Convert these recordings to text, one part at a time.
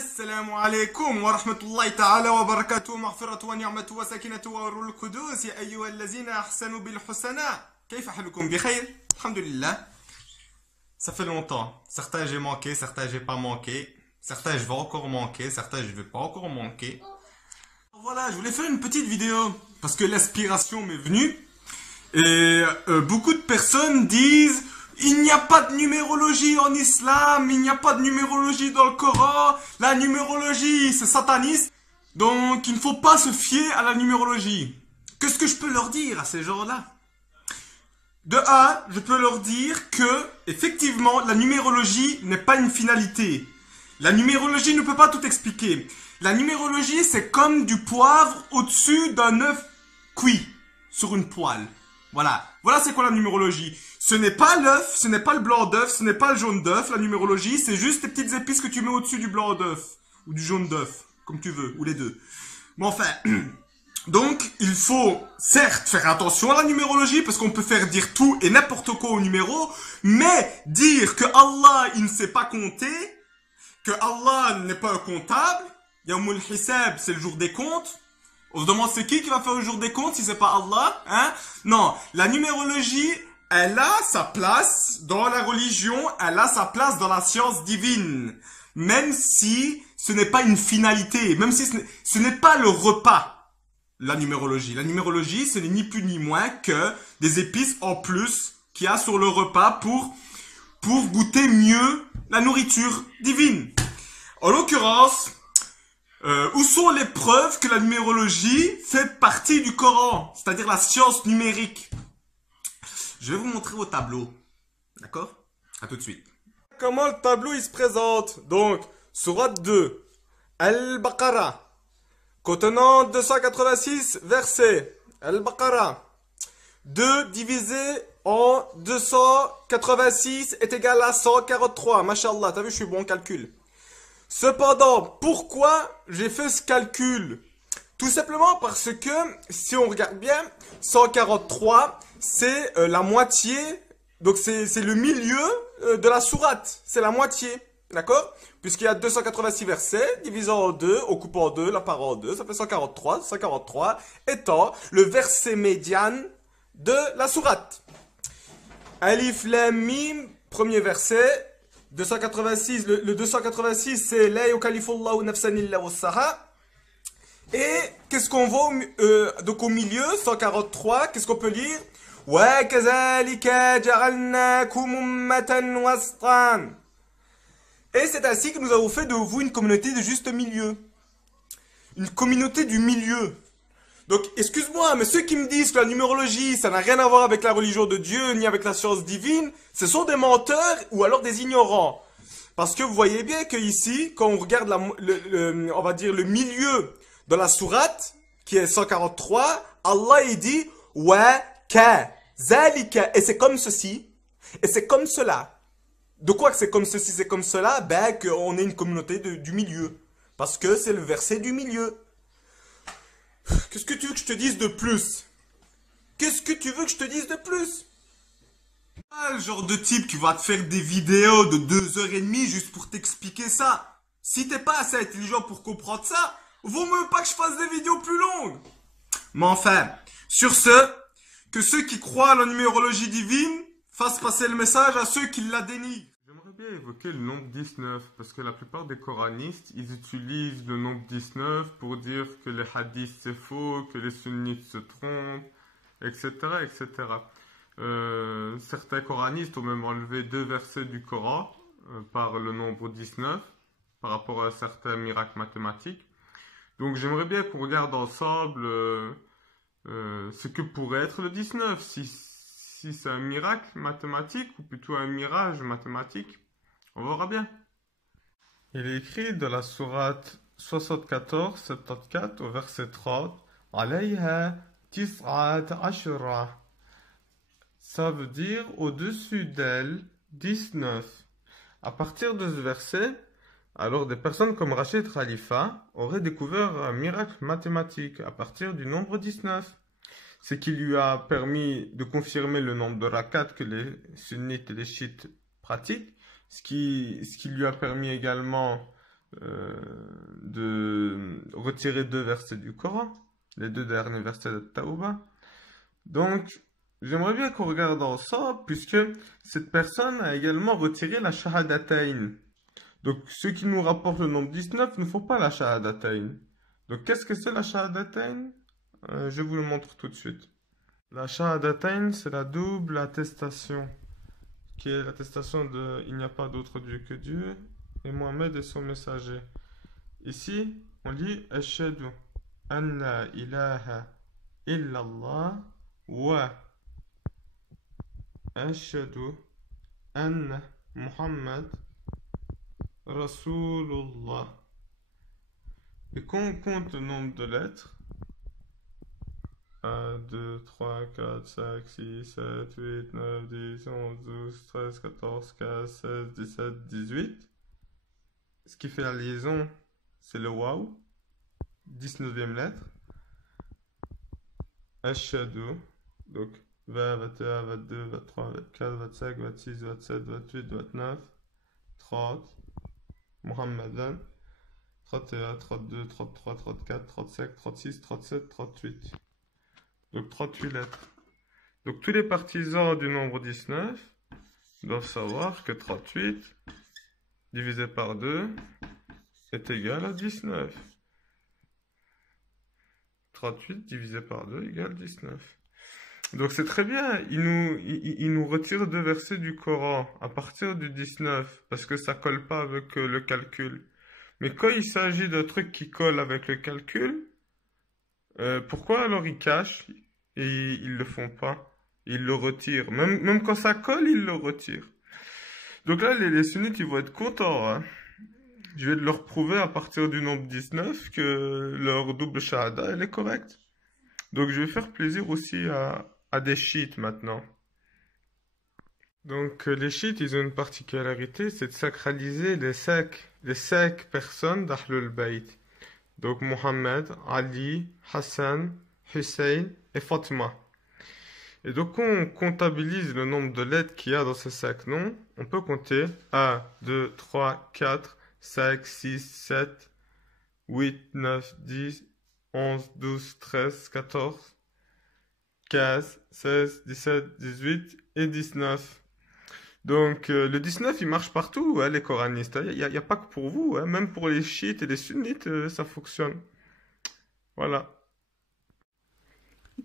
السلام عليكم ورحمة الله تعالى وبركاته مغفرة ونعمة وسكينة وروح القدوس يا أيها الذين أحسنوا بالحسنى كيف حالكم بخير الحمد لله. Ça fait longtemps. Certains j'ai manqué, certains j'ai pas manqué. Certains je vais encore manquer, certains je vais pas encore manquer. Voilà, je voulais faire une petite vidéo parce que l'inspiration m'est venue. Et beaucoup de personnes disent il n'y a pas de numérologie en islam, il n'y a pas de numérologie dans le Coran, la numérologie c'est sataniste, donc il ne faut pas se fier à la numérologie. Qu'est-ce que je peux leur dire à ces gens-là? De un, je peux leur dire que, effectivement, la numérologie n'est pas une finalité. La numérologie ne peut pas tout expliquer. La numérologie, c'est comme du poivre au-dessus d'un œuf cuit sur une poêle. Voilà. Voilà c'est quoi la numérologie. Ce n'est pas l'œuf, ce n'est pas le blanc d'œuf, ce n'est pas le jaune d'œuf. La numérologie, c'est juste les petites épices que tu mets au-dessus du blanc d'œuf. Ou du jaune d'œuf. Comme tu veux. Ou les deux. Mais enfin... Donc, il faut certes faire attention à la numérologie parce qu'on peut faire dire tout et n'importe quoi au numéro, mais dire que Allah, il ne sait pas compter, que Allah n'est pas un comptable, Yawmul Hisab, c'est le jour des comptes. On se demande c'est qui va faire le jour des comptes si c'est pas Allah, hein? Non, la numérologie, elle a sa place dans la religion, elle a sa place dans la science divine. Même si ce n'est pas une finalité, même si ce n'est pas le repas. La numérologie. La numérologie, ce n'est ni plus ni moins que des épices en plus qu'il y a sur le repas pour goûter mieux la nourriture divine. En l'occurrence, où sont les preuves que la numérologie fait partie du Coran, c'est-à-dire la science numérique? Je vais vous montrer au tableau. D'accord? À tout de suite. Comment le tableau il se présente? Donc, sourate 2, Al-Baqarah. Contenant 286 versets. Al-Baqarah. 2 divisé en 286 est égal à 143. Mashallah, t'as vu, je suis bon en calcul. Cependant, pourquoi j'ai fait ce calcul? Tout simplement parce que, si on regarde bien, 143, c'est la moitié, donc c'est le milieu de la sourate. C'est la moitié. D'accord? Puisqu'il y a 286 versets, divisé en deux, on coupe en deux, la part en deux, ça fait 143. 143 étant le verset médiane de la sourate. Alif Lam Mim, premier verset. 286, le 286, c'est La yukallifullahu nafsan illa wus'aha. Et qu'est-ce qu'on voit donc au milieu, 143, qu'est-ce qu'on peut lire? Wa kazalika ja'alnakum ummatan wastan. Et c'est ainsi que nous avons fait de vous une communauté de juste milieu. Une communauté du milieu. Donc, excuse-moi, mais ceux qui me disent que la numérologie, ça n'a rien à voir avec la religion de Dieu, ni avec la science divine, ce sont des menteurs ou alors des ignorants. Parce que vous voyez bien que ici, quand on regarde on va dire le milieu de la sourate, qui est 143, Allah il dit « Wa ka zalika » et c'est comme ceci, et c'est comme cela. De quoi que c'est comme ceci, c'est comme cela? Ben, qu'on est une communauté du milieu. Parce que c'est le verset du milieu. Qu'est-ce que tu veux que je te dise de plus? Qu'est-ce que tu veux que je te dise de plus? Ah, le genre de type qui va te faire des vidéos de 2h30 juste pour t'expliquer ça. Si t'es pas assez intelligent pour comprendre ça, vaut mieux pas que je fasse des vidéos plus longues. Mais enfin, sur ce, que ceux qui croient à la numérologie divine fassent passer le message à ceux qui la dénigrent. J'aimerais bien évoquer le nombre 19, parce que la plupart des coranistes, ils utilisent le nombre 19 pour dire que les hadiths c'est faux, que les sunnites se trompent, etc. etc. Certains coranistes ont même enlevé 2 versets du Coran par le nombre 19, par rapport à certains miracles mathématiques. Donc j'aimerais bien qu'on regarde ensemble ce que pourrait être le 19, si c'est un miracle mathématique ou plutôt un mirage mathématique, on verra bien. Il est écrit de la sourate 74 au verset 30, Alayha tis'at ashra. Ça veut dire au-dessus d'elle 19. À partir de ce verset, alors des personnes comme Rachid Khalifa auraient découvert un miracle mathématique à partir du nombre 19. Ce qui lui a permis de confirmer le nombre de rakats que les sunnites et les chiites pratiquent, ce qui lui a permis également de retirer 2 versets du Coran, les 2 derniers versets de Tawbah. Donc, j'aimerais bien qu'on regarde ensemble, puisque cette personne a également retiré la Shahadatayn. Donc, ceux qui nous rapportent le nombre 19 ne font pas la Shahadatayn. Donc, qu'est-ce que c'est la Shahadatayn? Je vous le montre tout de suite. La Shahadatayn, c'est la double attestation, qui est l'attestation de il n'y a pas d'autre Dieu que Dieu, et Mohammed est son messager. Ici, on lit Ashhadu an la ilaha illallah wa Ashhadu anna Muhammad Rasulullah. Et quand on compte le nombre de lettres, 1, 2, 3, 4, 5, 6, 7, 8, 9, 10, 11, 12, 13, 14, 15, 16, 17, 18. Ce qui fait la liaison, c'est le waw, 19e lettre. Ashhadu, donc 20, 21, 22, 23, 24, 25, 26, 27, 28, 29, 30. Muhammadan, 31, 32, 33, 34, 35, 36, 37, 38. Donc 38 lettres. Donc tous les partisans du nombre 19 doivent savoir que 38 divisé par 2 est égal à 19. 38 divisé par 2 égale 19. Donc c'est très bien, il nous retire 2 versets du Coran à partir du 19, parce que ça colle pas avec le calcul. Mais quand il s'agit de trucs qui collent avec le calcul, pourquoi alors ils cachent et ils le font pas? Ils le retirent. Même quand ça colle, ils le retirent. Donc là, les sunnites, ils vont être contents, hein. Je vais leur prouver à partir du nombre 19 que leur double shahada, elle est correcte. Donc je vais faire plaisir aussi à des chiites maintenant. Donc les chiites, ils ont une particularité, c'est de sacraliser les 5 personnes d'Ahlul Bayt. Donc Mohammed, Ali, Hassan, Hussein et Fatima. Et donc quand on comptabilise le nombre de lettres qu'il y a dans ces 5 noms, on peut compter 1, 2, 3, 4, 5, 6, 7, 8, 9, 10, 11, 12, 13, 14, 15, 16, 17, 18 et 19. Donc le 19 il marche partout, hein, les coranistes. Il n'y a pas que pour vous, hein, même pour les chiites et les sunnites, ça fonctionne. Voilà.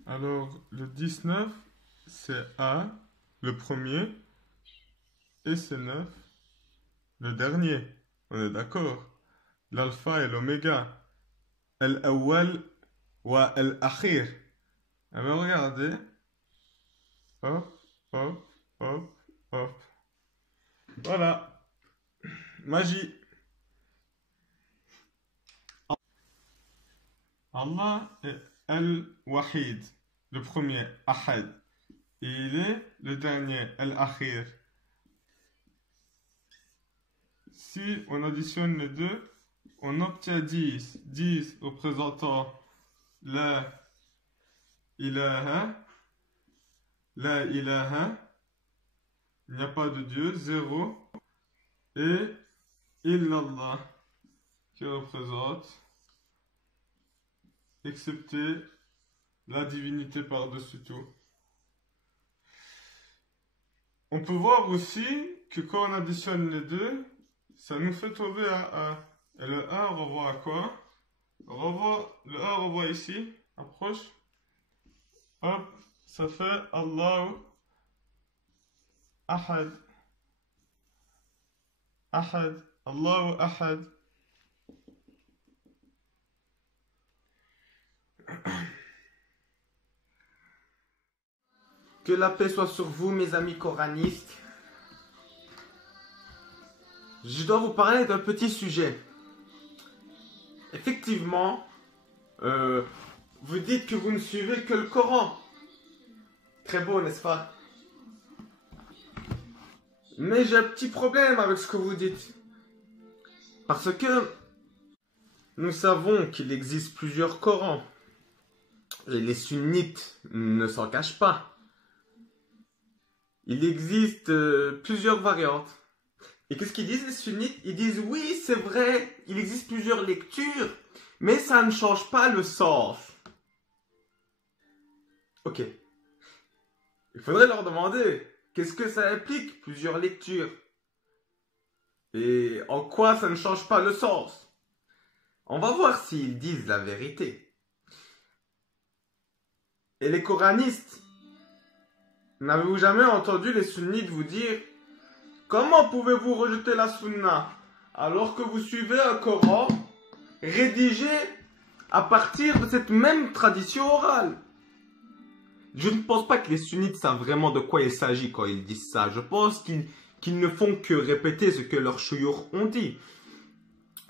Alors le 19 c'est A, le premier, et c'est 9, le dernier. On est d'accord? L'alpha et l'oméga. Al-awwal wa al-akhir. Ah ben regardez. Hop, hop, hop, hop. Voilà. Magie. Allah est Al-Wahid. Le premier, Ahad. Et il est le dernier, Al-Akhir. Si on additionne les deux, on obtient 10. 10 représentant la ilaha, la ilaha, il n'y a pas de Dieu, 0, et illallah, qui représente, excepté la divinité par-dessus tout. On peut voir aussi que quand on additionne les deux, ça nous fait tomber à 1. Et le 1 renvoie à quoi? Le 1 renvoie ici, approche. Hop, ça fait Allahu Ahad. Ahad. Allahu Ahad. Que la paix soit sur vous, mes amis coranistes. Je dois vous parler d'un petit sujet. Effectivement, vous dites que vous ne suivez que le Coran. Très beau, n'est-ce pas? Mais j'ai un petit problème avec ce que vous dites. Parce que nous savons qu'il existe plusieurs Corans. Et les sunnites ne s'en cachent pas. Il existe plusieurs variantes. Et qu'est-ce qu'ils disent les sunnites? Ils disent oui, c'est vrai, il existe plusieurs lectures, mais ça ne change pas le sens. Ok. Il faudrait leur demander, qu'est-ce que ça implique, plusieurs lectures? Et en quoi ça ne change pas le sens? On va voir s'ils disent la vérité. Et les coranistes, n'avez-vous jamais entendu les sunnites vous dire comment pouvez-vous rejeter la sunna alors que vous suivez un Coran rédigé à partir de cette même tradition orale? Je ne pense pas que les sunnites savent vraiment de quoi il s'agit quand ils disent ça. Je pense qu'ils ne font que répéter ce que leurs chouyours ont dit.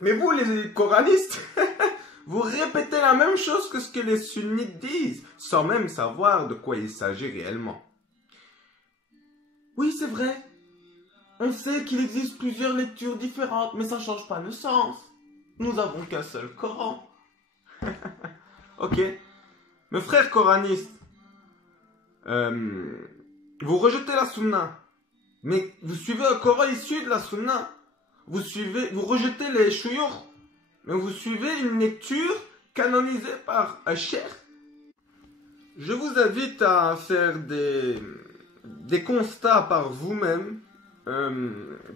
Mais vous, les coranistes, vous répétez la même chose que ce que les sunnites disent, sans même savoir de quoi il s'agit réellement. Oui, c'est vrai. On sait qu'il existe plusieurs lectures différentes, mais ça ne change pas le sens. Nous avons qu'un seul Coran. Ok. Mes frères coranistes, vous rejetez la sunna, mais vous suivez un Coran issu de la sunna. Vous rejetez les chouyours, mais vous suivez une lecture canonisée par un cheikh. Je vous invite à faire des constats par vous-même.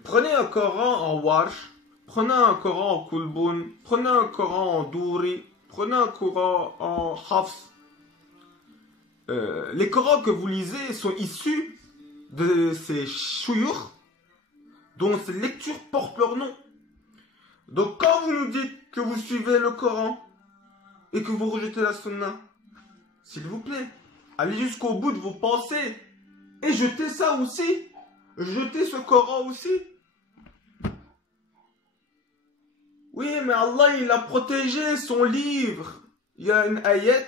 Prenez un Coran en Warsh, prenez un Coran en Kulbun, prenez un Coran en Douri, prenez un Coran en Hafs. Les Corans que vous lisez sont issus de ces chouyours dont ces lectures portent leur nom. Donc quand vous nous dites que vous suivez le Coran et que vous rejetez la sunna, s'il vous plaît, allez jusqu'au bout de vos pensées et jetez ça aussi. Jetez ce Coran aussi. Oui, mais Allah, il a protégé son livre. Il y a une ayat,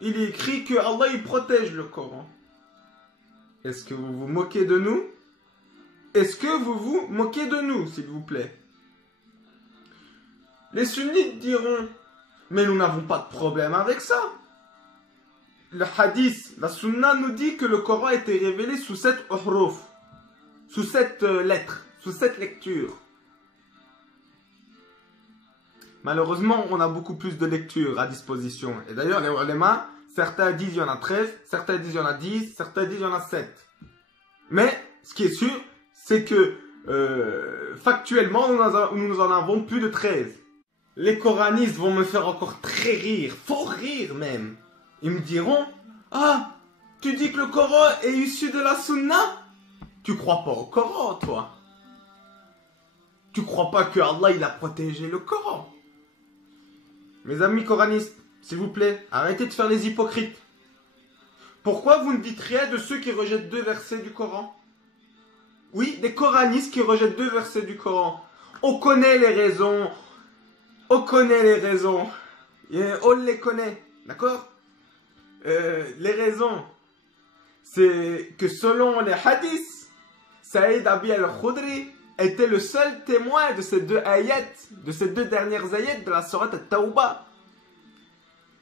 il est écrit que Allah, il protège le Coran. Est-ce que vous vous moquez de nous? Est-ce que vous vous moquez de nous, s'il vous plaît? Les sunnites diront, mais nous n'avons pas de problème avec ça. Le hadith, la sunna nous dit que le Coran a été révélé sous 7 uhruf, sous 7 lettres, sous 7 lectures. Malheureusement, on a beaucoup plus de lectures à disposition. Et d'ailleurs, les ulama, certains disent il y en a 13, certains disent il y en a 10, certains disent il y en a 7. Mais, ce qui est sûr, c'est que factuellement, nous en avons plus de 13. Les coranistes vont me faire encore très rire, faut rire même. Ils me diront, ah, tu dis que le Coran est issu de la sunna? Tu crois pas au Coran, toi? Tu crois pas que Allah, il a protégé le Coran? Mes amis coranistes, s'il vous plaît, arrêtez de faire les hypocrites. Pourquoi vous ne dites rien de ceux qui rejettent 2 versets du Coran? Oui, des coranistes qui rejettent 2 versets du Coran. On connaît les raisons. On connaît les raisons. On les connaît. D'accord? Les raisons, c'est que selon les hadiths, Saïd Abi al-Khudri était le seul témoin de ces 2 ayats, de ces 2 dernières ayats de la sourate At-Tawbah.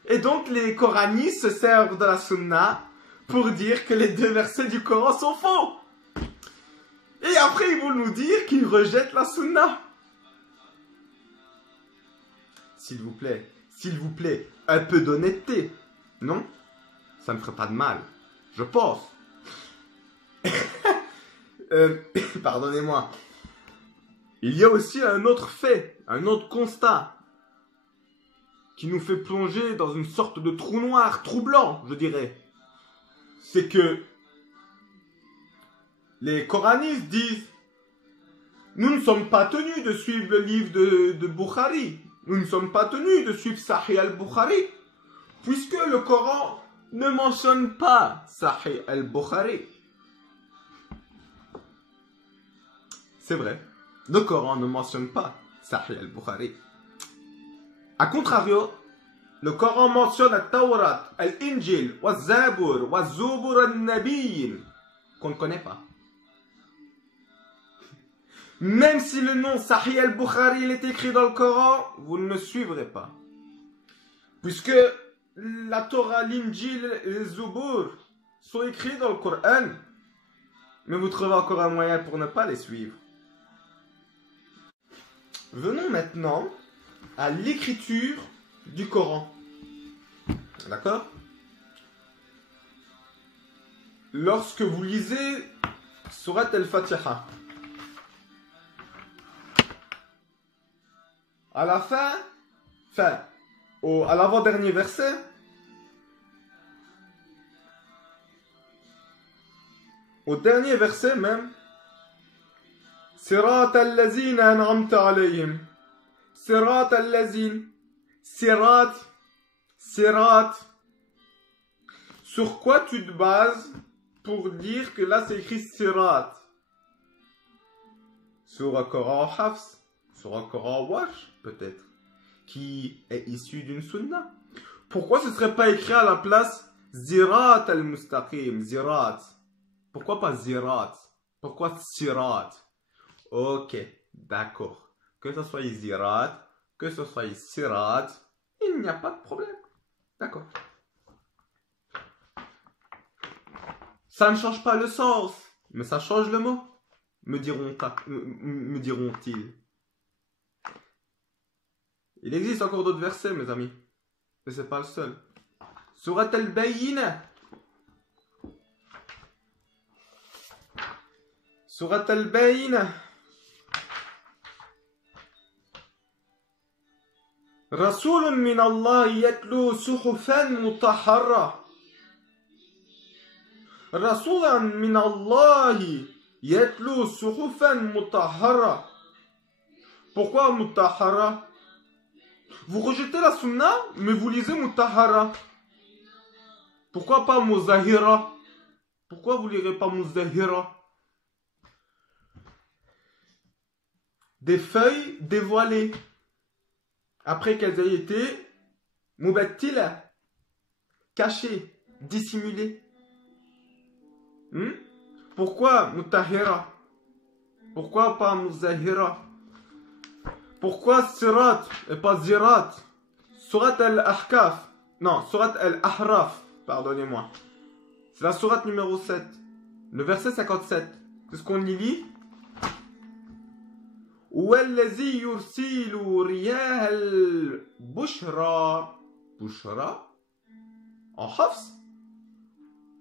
Et donc les coranistes se servent de la sunna pour dire que les 2 versets du Coran sont faux. Et après ils vont nous dire qu'ils rejettent la sunna. S'il vous plaît, un peu d'honnêteté, non? Ça ne ferait pas de mal, je pense. Pardonnez-moi. Il y a aussi un autre fait, un autre constat, qui nous fait plonger dans une sorte de trou noir, troublant, je dirais. C'est que les coranistes disent, nous ne sommes pas tenus de suivre le livre de Bukhari. Nous ne sommes pas tenus de suivre Sahih al-Bukhari, puisque le Coran ne mentionne pas Sahih al-Bukhari. C'est vrai, le Coran ne mentionne pas Sahih al-Bukhari. A contrario, le Coran mentionne Al-Tawrat, Al-Injil, Al-Zabur, Al-Zubur al-Nabiyyin, qu'on ne connaît pas. Même si le nom Sahih al-Bukhari est écrit dans le Coran, vous ne le suivrez pas. Puisque la Torah, l'Injil et le Zubur sont écrits dans le Coran, mais vous trouvez encore un moyen pour ne pas les suivre. Venons maintenant à l'écriture du Coran. D'accord? Lorsque vous lisez Surat al-Fatiha, à la fin, à l'avant-dernier verset, au dernier verset même, Sirat al-lazina an'amta alayhim. Sirat al-lazin. Sirat. Sirat. Sur quoi tu te bases pour dire que là c'est écrit Sirat? Sur un Coran Hafs, sur un Coran Warsh peut-être, qui est issu d'une sunna. Pourquoi ce serait pas écrit à la place Zirat al-Mustaqim, Zirat? Pourquoi pas Zirat? Pourquoi Sirat? Ok, d'accord. Que ce soit Zirat, que ce soit Sirat, il n'y a pas de problème. D'accord. Ça ne change pas le sens, mais ça change le mot, me diront-ils. Il existe encore d'autres versets, mes amis, mais ce n'est pas le seul. Surat al-Bayyinah. Surat al-Bayyinah. Rasulun min Allah yatlu suhufan mutahhara. Rasulan min Allah yatlu suhufan mutahhara. Pourquoi mutahhara? Vous rejetez la sunna, mais vous lisez mutahhara. Pourquoi pas muzahira? Pourquoi vous lirez pas muzahira? Des feuilles dévoilées après qu'elles aient été mubattila, cachées, dissimulées. Pourquoi mutahhira? Pourquoi pas muzahira? Pourquoi sirat et pas zirat? Surat al-Ahkaf. Non, surat al-Ahraf. Pardonnez-moi. C'est la surat numéro 7. Le verset 57. Qu'est-ce qu'on y lit? Wallazi yursilu riyah al-bushra. Bushra? En Hafs?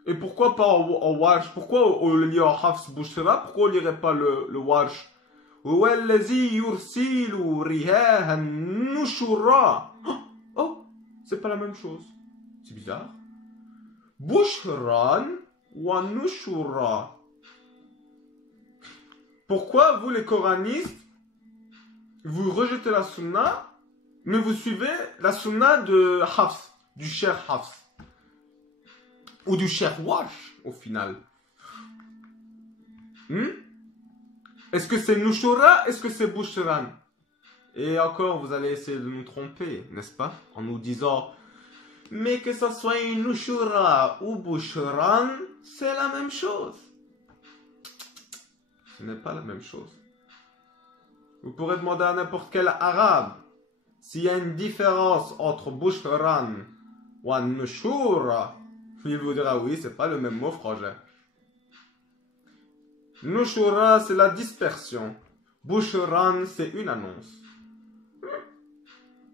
Et pourquoi pas en Warsh? Pourquoi on lit en Hafs bushra? Pourquoi on lirait pas le Warsh? Wallazi yursilu riyah al-nushra. Oh, c'est pas la même chose. C'est bizarre. Bushran wa nushura. Pourquoi vous les coranistes, vous rejetez la sunna, mais vous suivez la sunna de Hafs, du Cheikh Hafs, ou du Cheikh Warsh au final? Est-ce que c'est nushura? Est-ce que c'est bushran? Et encore, vous allez essayer de nous tromper, n'est-ce pas? En nous disant, mais que ce soit une nushura ou bushran, c'est la même chose. Ce n'est pas la même chose. Vous pourrez demander à n'importe quel arabe s'il y a une différence entre bushran ou nushura. Il vous dira oui, c'est pas le même mot, frangin. Nushura, c'est la dispersion. Bushran, c'est une annonce.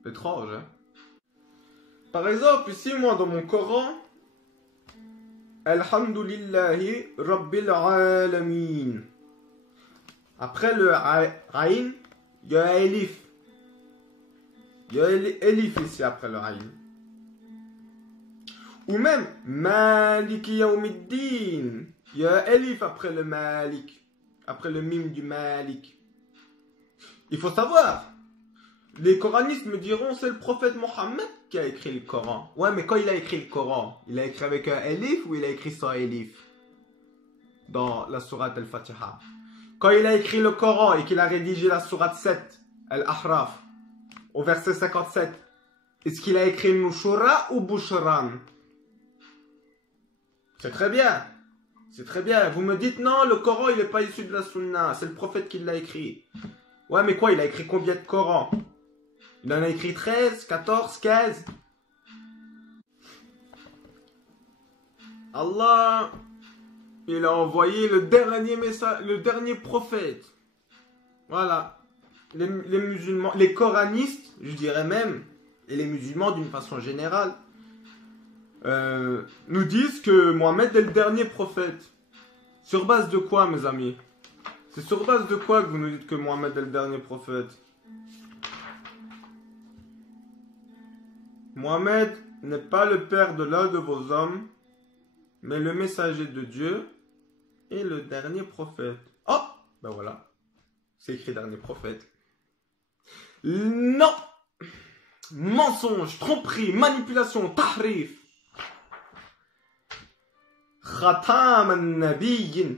Étrange, hein? Par exemple, ici, moi, dans mon Coran, Alhamdulillahi Rabbil Alamin. Après le Aïn, il y a un Elif. Il y a un Elif ici après le Aïn. Ou même Maliki Yawmiddin. Il y a un Elif après le Malik. Après le mime du Malik. Il faut savoir. Les coranistes me diront c'est le prophète Mohammed qui a écrit le Coran. Ouais, mais quand il a écrit le Coran, il a écrit avec un Elif ou il a écrit sans Elif? Dans la sourate al-Fatiha. Quand il a écrit le Coran et qu'il a rédigé la sourate 7, Al-Ahraf, au verset 57, est-ce qu'il a écrit Nushura ou Bushran? C'est très bien. C'est très bien. Vous me dites non, le Coran il n'est pas issu de la Sunna, c'est le prophète qui l'a écrit. Ouais, mais quoi, il a écrit combien de Corans? Il en a écrit 13, 14, 15. Allah, il a envoyé le dernier message, le dernier prophète. Voilà. les musulmans, les coranistes, je dirais même, et les musulmans d'une façon générale, nous disent que Mohammed est le dernier prophète. Sur base de quoi, mes amis? C'est sur base de quoi que vous nous dites que Mohammed est le dernier prophète? Mohammed n'est pas le père de l'un de vos hommes, mais le messager de Dieu et le dernier prophète. Oh, ben voilà. C'est écrit dernier prophète. Non! Mensonge, tromperie, manipulation, tahrif. Khatam al-Nabiyyin.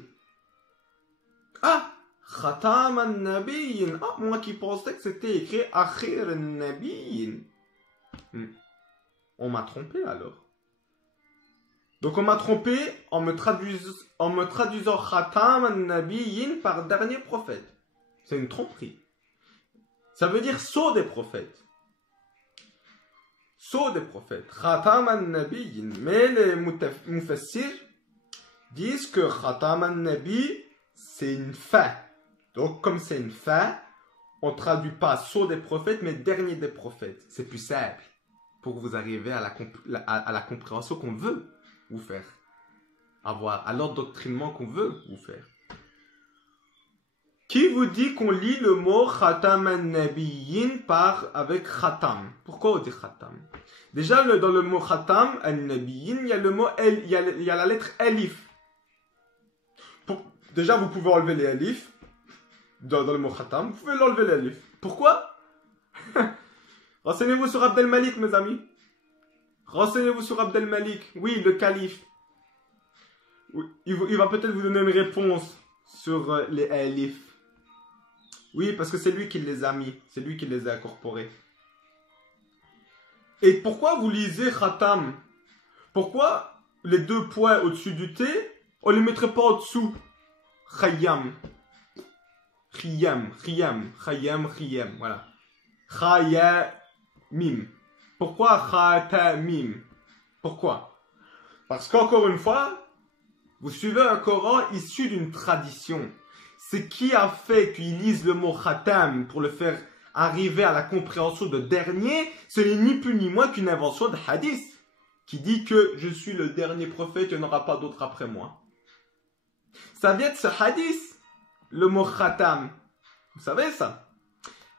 Ah! Khatam al-Nabiyyin. Ah, moi qui pensais que c'était écrit Akhir al-Nabiyyin. On m'a trompé alors. Donc on m'a trompé en me traduisant Khatam al-Nabiyyin par dernier prophète. C'est une tromperie. Ça veut dire sceau des prophètes. Sceau des prophètes. Khatam al-Nabiyyin. Mais les mufassirs disent que Khatam al-Nabi, c'est une fin. Donc comme c'est une fin, on ne traduit pas sceau des prophètes, mais dernier des prophètes. C'est plus simple pour vous arriver à la compréhension qu'on veut vous faire avoir, à l'endoctrinement qu'on veut vous faire. Qui vous dit qu'on lit le mot Khatam al-Nabiyyin avec Khatam? Pourquoi on dit Khatam? Déjà, dans le mot Khatam al-Nabiyyin, il y a le mot il y a la lettre Alif. Déjà, vous pouvez enlever les Alif dans le mot Khatam. Vous pouvez l'enlever les Alif. Pourquoi? Renseignez-vous sur Abdel Malik, mes amis. Renseignez-vous sur Abdel Malik. Oui, le calife. Il va peut-être vous donner une réponse sur les Alif. Oui, parce que c'est lui qui les a mis. C'est lui qui les a incorporés. Et pourquoi vous lisez Khatam? Pourquoi les deux points au-dessus du T, on ne les mettrait pas au-dessous? Khayyam. Khiyam. Khiyam. Khayyam. Khiyam. Voilà. Khayamim. Pourquoi Khatamim? Pourquoi? Parce qu'encore une fois, vous suivez un Coran issu d'une tradition. Ce qui a fait qu'ils lisent le mot Khatam pour le faire arriver à la compréhension de dernier, ce n'est ni plus ni moins qu'une invention de hadith qui dit que je suis le dernier prophète, il n'y en aura pas d'autre après moi. Ça vient de ce hadith, le mot Khatam. Vous savez ça?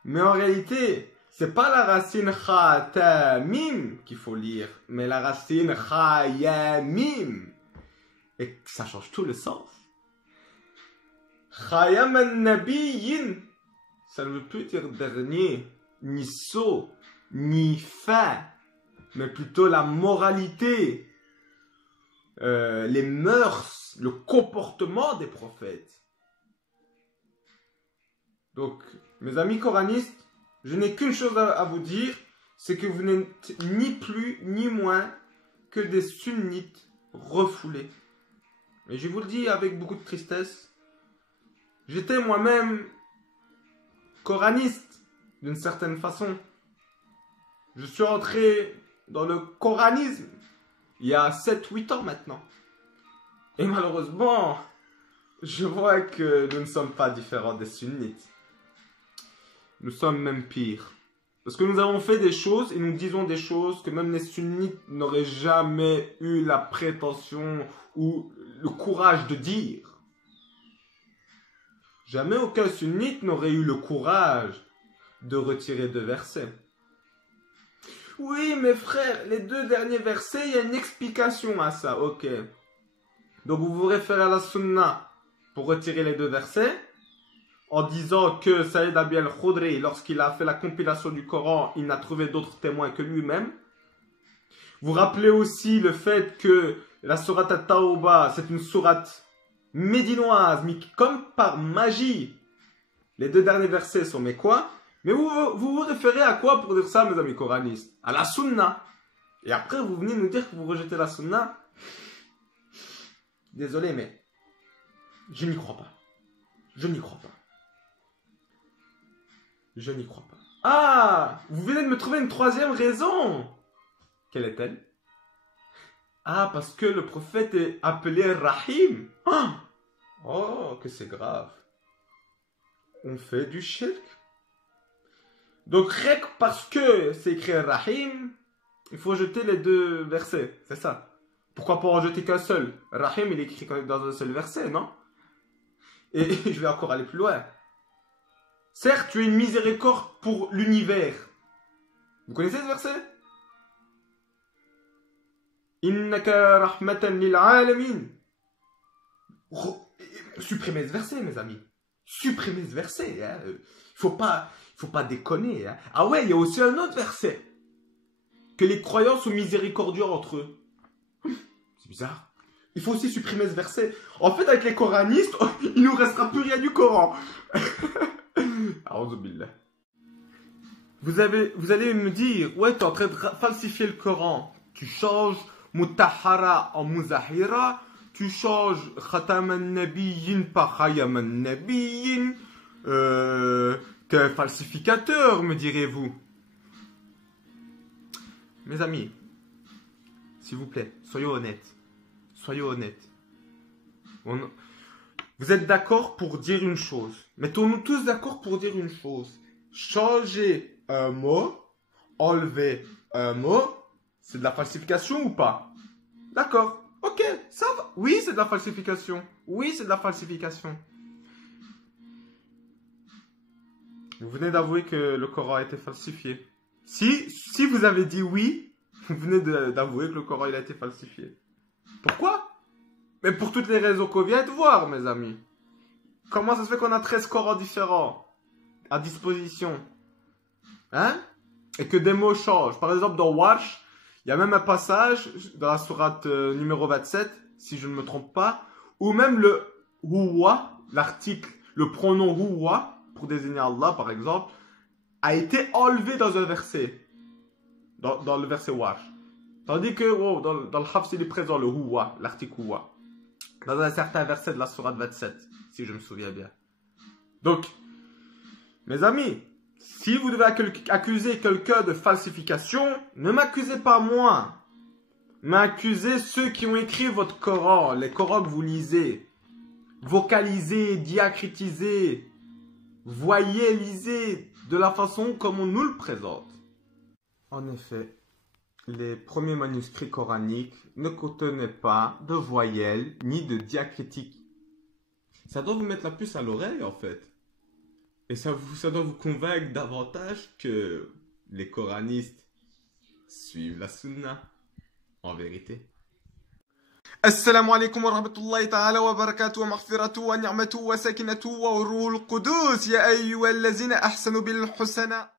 Mais en réalité, c'est pas la racine Khatamim qu'il faut lire, mais la racine Khayamim. Et ça change tout le sens. Khayam al-Nabiyyin, ça ne veut plus dire dernier, ni sceau, ni fin, mais plutôt la moralité, les mœurs, le comportement des prophètes. Donc, mes amis coranistes, je n'ai qu'une chose à vous dire, c'est que vous n'êtes ni plus ni moins que des sunnites refoulés. Et je vous le dis avec beaucoup de tristesse, j'étais moi-même coraniste d'une certaine façon. Je suis entré dans le coranisme il y a 7-8 ans maintenant. Et malheureusement, je vois que nous ne sommes pas différents des sunnites. Nous sommes même pires. Parce que nous avons fait des choses et nous disons des choses que même les sunnites n'auraient jamais eu la prétention ou le courage de dire. Jamais aucun sunnite n'aurait eu le courage de retirer 2 versets. Oui, mes frères, les 2 derniers versets, il y a une explication à ça, ok. Donc vous vous référez à la sunna pour retirer les 2 versets, en disant que Saïd Abi al-Khudri, lorsqu'il a fait la compilation du Coran, il n'a trouvé d'autres témoins que lui-même. Vous rappelez aussi le fait que la sourate At-Tawbah, c'est une sourate médinoise, mais comme par magie, les 2 derniers versets sont mais quoi? Mais vous référez à quoi pour dire ça, mes amis coranistes? À la sunna. Et après, vous venez nous dire que vous rejetez la sunna. Désolé, mais je n'y crois pas. Je n'y crois pas. Je n'y crois pas. Ah! Vous venez de me trouver une 3e raison. Quelle est-elle? Ah, parce que le prophète est appelé Rahim. Oh, que c'est grave. On fait du shirk. Donc, rien que parce que c'est écrit Rahim, il faut jeter les deux versets. C'est ça. Pourquoi pas en jeter qu'un seul? Rahim, il est écrit dans un seul verset, non? Et je vais encore aller plus loin. Certes, tu es une miséricorde pour l'univers. Vous connaissez ce verset? Innaka rahmatan lil alamin. Supprimez ce verset, mes amis. Supprimez ce verset. Hein. Faut pas déconner. Hein. Ah ouais, il y a aussi un autre verset. Que les croyants sont miséricordieux entre eux. C'est bizarre. Il faut aussi supprimer ce verset. En fait, avec les coranistes, il nous restera plus rien du Coran. Vous allez me dire, ouais, tu es en train de falsifier le Coran. Tu changes Mutahara en Muzahira. Tu changes Khatam al-Nabiyyin par Khayam al-Nabiyyin. T'es un falsificateur, me direz-vous. Mes amis, s'il vous plaît, soyez honnêtes. Soyez honnêtes. Vous êtes d'accord pour dire une chose. Mettons-nous tous d'accord pour dire une chose. Changer un mot, enlever un mot, c'est de la falsification ou pas? D'accord. Ok, ça va. Oui, c'est de la falsification. Oui, c'est de la falsification. Vous venez d'avouer que le Coran a été falsifié. Si vous avez dit oui, vous venez d'avouer que le Coran il a été falsifié. Pourquoi? Mais pour toutes les raisons qu'on vient de voir, mes amis. Comment ça se fait qu'on a 13 Corans différents à disposition? Hein? Et que des mots changent. Par exemple, dans Warsh, il y a même un passage dans la sourate numéro 27, si je ne me trompe pas, où même le huwa, l'article, le pronom huwa, pour désigner Allah par exemple, a été enlevé dans un verset. Dans le verset Warsh. Tandis que dans le Hafs, il est présent le huwa, l'article huwa. Dans un certain verset de la sourate 27, si je me souviens bien. Donc, mes amis, si vous devez accuser quelqu'un de falsification, ne m'accusez pas moi. Mais accusez ceux qui ont écrit votre Coran, les Corans que vous lisez. Vocalisez, diacritisez, voyez, lisez de la façon comme on nous le présente. En effet, les premiers manuscrits coraniques ne contenaient pas de voyelles ni de diacritiques. Ça doit vous mettre la puce à l'oreille en fait. Et ça doit vous convaincre davantage que les coranistes suivent la sunna, en vérité. السلام عليكم ورحمة الله تعالى وبركاته ومغفرته ونعمته وسكنته وروح القدوس يا أيها الذين أحسنوا بالحسنى